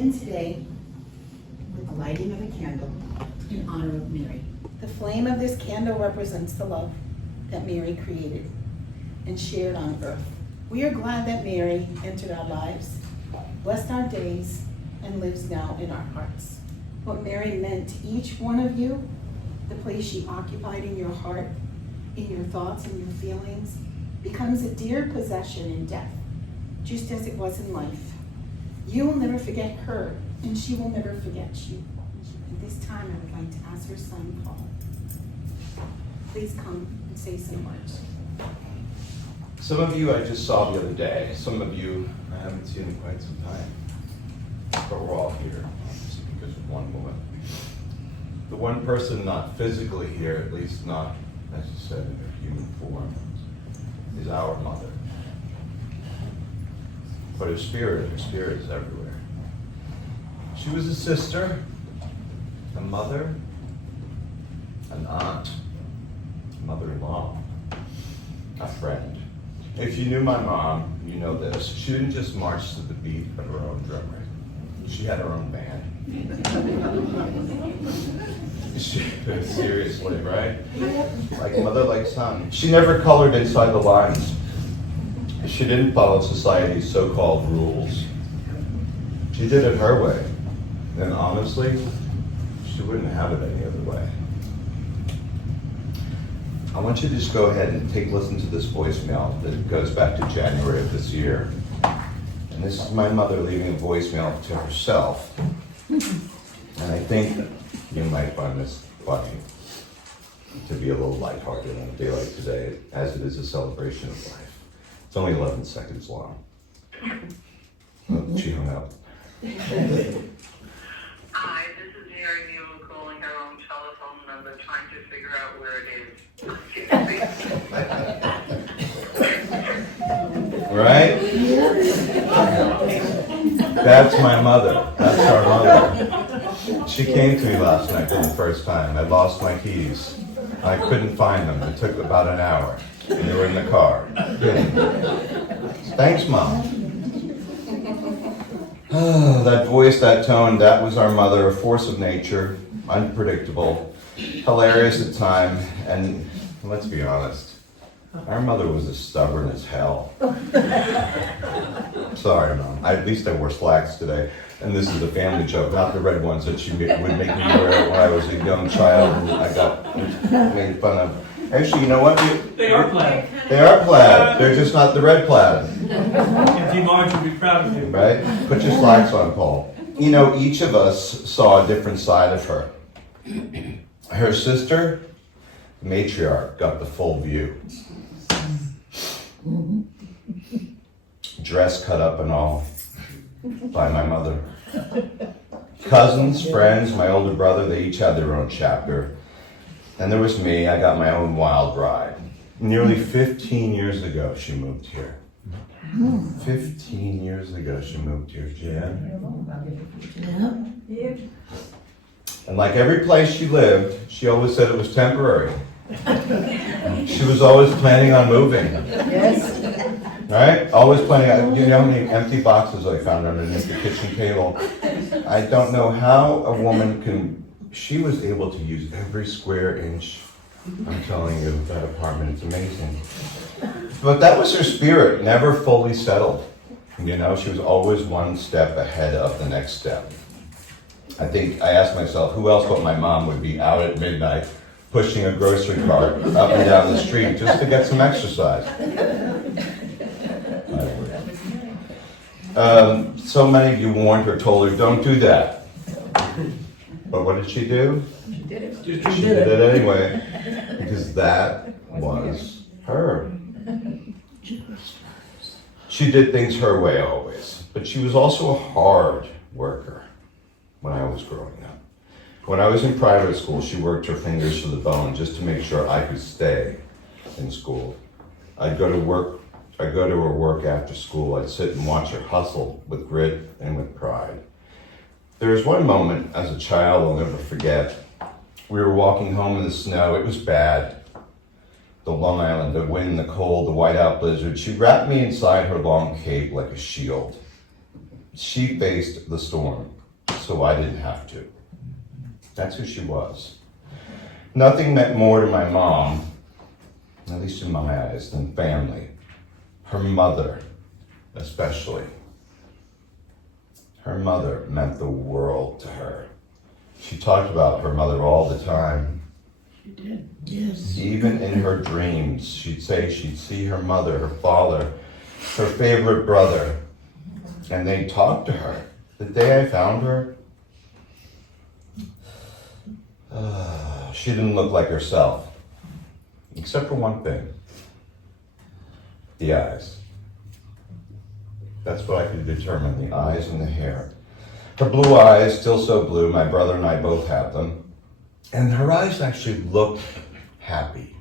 begin today with the lighting of a candle in honor of Mary. The flame of this candle represents the love that Mary created and shared on earth. We are glad that Mary entered our lives, blessed our days, and lives now in our hearts. What Mary meant to each one of you, the place she occupied in your heart, in your thoughts and your feelings, becomes a dear possession in death, just as it was in life. You will never forget her, and she will never forget you. At this time, I would like to ask her son, Paul. Please come and say some words. Some of you I just saw the other day. Some of you I haven't seen in quite some time. But we're all here, obviously, because of one woman. The one person not physically here, at least not, as you said, in her human form, is our mother. But her spirit is everywhere. She was a sister, a mother, an aunt, a mother-in-law, a friend. If you knew my mom, you know this. She didn't just march to the beat of her own drum rhythm. She had her own band. Seriously, right? Like mother, like son. She never colored inside the lines. She didn't follow society's so-called rules. She did it her way. And honestly, she wouldn't have it any other way. I want you to just go ahead and listen to this voicemail that goes back to January of this year. And this is my mother leaving a voicemail to herself. And I think you might find this funny, to be a little lighthearted on a day like today, as it is a celebration of life. It's only 11 seconds long. Oh, she hung up. Hi, this is Mary Mule calling her own telephone number, trying to figure out where it is. Right? That's my mother. That's our mother. She came to me last night for the first time. I lost my keys. I couldn't find them. It took about an hour. And they were in the car. Thanks, Mom. Oh, that voice, that tone, that was our mother, a force of nature, unpredictable, hilarious at times, and let's be honest, our mother was as stubborn as hell. Sorry, Mom. At least I wore slacks today. And this is a family joke, not the red ones that she would make me wear when I was a young child and I got made fun of. Actually, you know what? They are plaid. They are plaid. They're just not the red plaid. Auntie Marge would be proud of you. Right? Put your slacks on, Paul. You know, each of us saw a different side of her. Her sister, the matriarch, got the full view. Dress cut up and all by my mother. Cousins, friends, my older brother, they each had their own chapter. And there was me, I got my own wild ride. Nearly 15 years ago, she moved here. 15 years ago, she moved here, Jan. And like every place she lived, she always said it was temporary. She was always planning on moving. Yes. Right? Always planning on, you know how many empty boxes I found underneath the kitchen table? I don't know how a woman can, she was able to use every square inch. I'm telling you, that apartment, it's amazing. But that was her spirit, never fully settled. You know, she was always one step ahead of the next step. I think I asked myself, who else but my mom would be out at midnight pushing a grocery cart up and down the street just to get some exercise? So many of you warned her, told her, don't do that. But what did she do? She did it. She did it anyway, because that was her. She did things her way always, but she was also a hard worker when I was growing up. When I was in private school, she worked her fingers to the bone just to make sure I could stay in school. I'd go to her work after school. I'd sit and watch her hustle with grit and with pride. There was one moment as a child I'll never forget. We were walking home in the snow. It was bad. The Long Island, the wind, the cold, the whiteout blizzard. She wrapped me inside her long cape like a shield. She faced the storm, so I didn't have to. That's who she was. Nothing meant more to my mom, at least in my eyes, than family. Her mother, especially. Her mother meant the world to her. She talked about her mother all the time. She did, yes. Even in her dreams, she'd say she'd see her mother, her father, her favorite brother, and they'd talk to her. The day I found her, she didn't look like herself, except for one thing, the eyes. That's what I could determine, the eyes and the hair. Her blue eyes, still so blue, my brother and I both have them. And her eyes actually looked happy.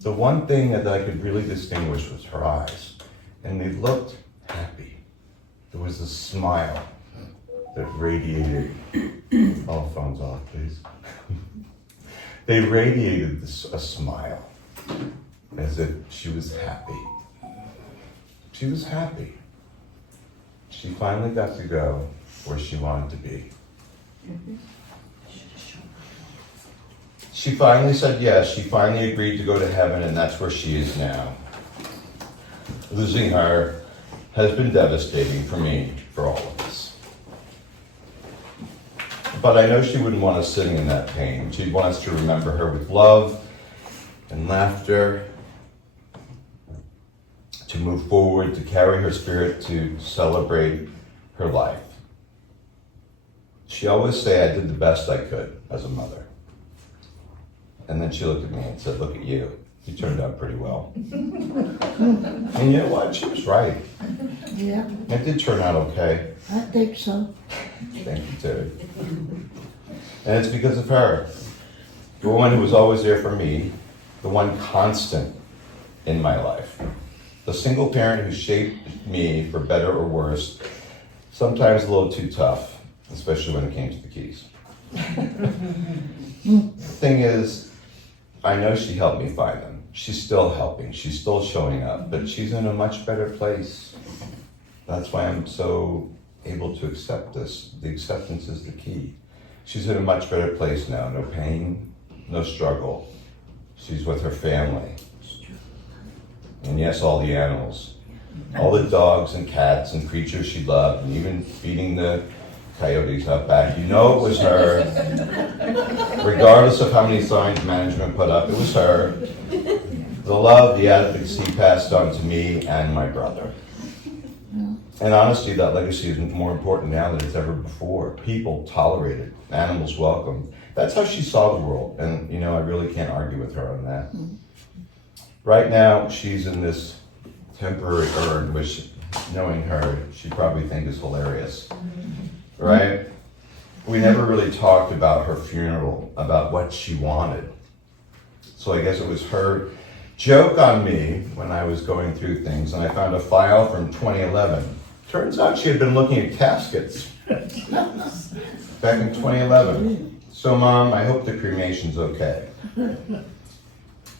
The one thing that I could really distinguish was her eyes. And they looked happy. There was a smile that radiated. All phones off, please. They radiated a smile as if she was happy. She was happy. She finally got to go where she wanted to be. She finally said yes. She finally agreed to go to heaven, and that's where she is now. Losing her has been devastating for me, for all of us. But I know she wouldn't want us sitting in that pain. She'd want us to remember her with love and laughter, to move forward, to carry her spirit, to celebrate her life. She always say I did the best I could as a mother. And then she looked at me and said, look at you. You turned out pretty well. And you know what? She was right. Yeah, It did turn out okay. I think so. Thank you, Terry. And it's because of her. The woman who was always there for me, the one constant in my life. The single parent who shaped me for better or worse, sometimes a little too tough, especially when it came to the keys. The thing is, I know she helped me find them. She's still helping, she's still showing up, but she's in a much better place. That's why I'm so able to accept this. The acceptance is the key. She's in a much better place now. No pain, no struggle. She's with her family. And yes, all the animals. All the dogs and cats and creatures she loved, and even feeding the coyotes out back. You know it was her. Regardless of how many signs management put up, it was her. The love, the advocacy passed on to me and my brother. And honestly, that legacy is more important now than it's ever before. People tolerated, animals welcomed. That's how she saw the world, and you know, I really can't argue with her on that. Right now, she's in this temporary urn, which, knowing her, she'd probably think is hilarious, right? We never really talked about her funeral, about what she wanted. So I guess it was her joke on me when I was going through things, and I found a file from 2011. Turns out she had been looking at caskets back in 2011. So Mom, I hope the cremation's okay.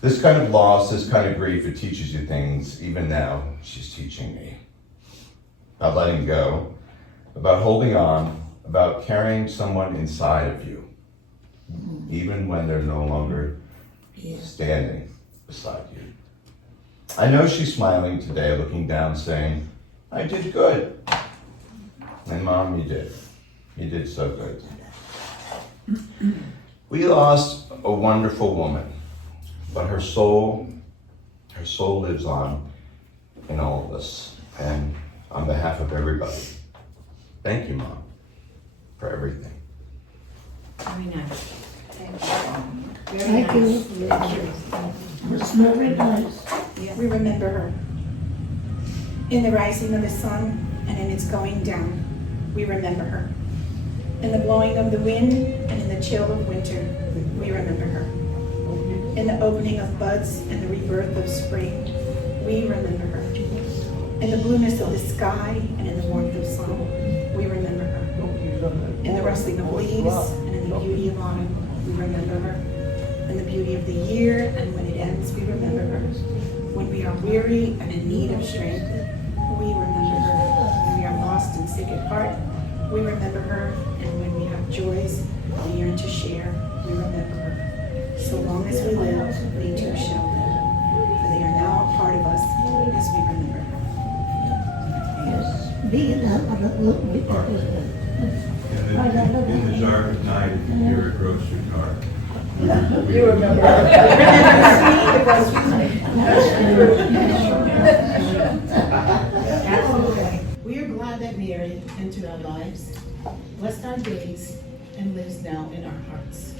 This kind of loss, this kind of grief, it teaches you things. Even now, she's teaching me. About letting go, about holding on, about carrying someone inside of you, even when they're no longer standing beside you. I know she's smiling today, looking down, saying, I did good. And Mom, you did. You did so good. We lost a wonderful woman, but her soul lives on in all of us. And on behalf of everybody, thank you, Mom, for everything. Very nice. Thank you. It's very nice. We remember her. In the rising of the sun and in its going down, we remember her. In the blowing of the wind and in the chill of winter, we remember her. In the opening of buds and the rebirth of spring, we remember her. In the blueness of the sky and in the warmth of summer, we remember her. In the rustling of leaves and in the beauty of autumn, we remember her. In the beauty of the year and when it ends, we remember her. When we are weary and in need of strength, we remember her, and when we have joys we yearn to share, we remember her. So long as we live, they too shall live, for they are now a part of us as we remember her. Yes. Be that what it looked like. In the dark of night, if you hear a grocery cart. You remember. We are glad that Mary entered our lives, blessed our days, and lives now in our hearts.